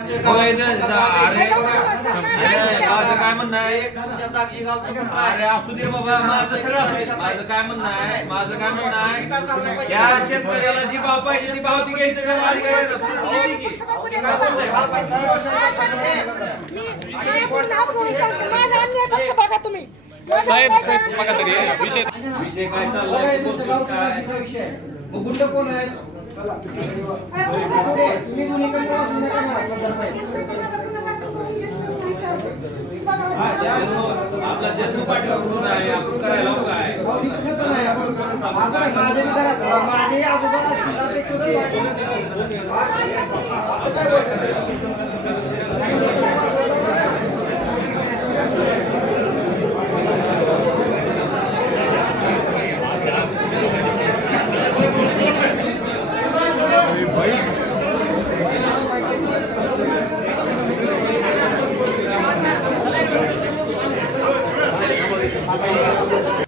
अरे माझं काय म्हणणं आहे, अरे असू दे बाबा, माझं सगळं माझं काय म्हणणं आहे, या शेतकऱ्याला जी भाव पाहिजे ती भाव ती घ्यायचं तुम्ही साहेब बघा तरी विषय काय चाललाय, गुंड कोण आहे? आपला जसं पाटील म्हणून आहे, आपण करायला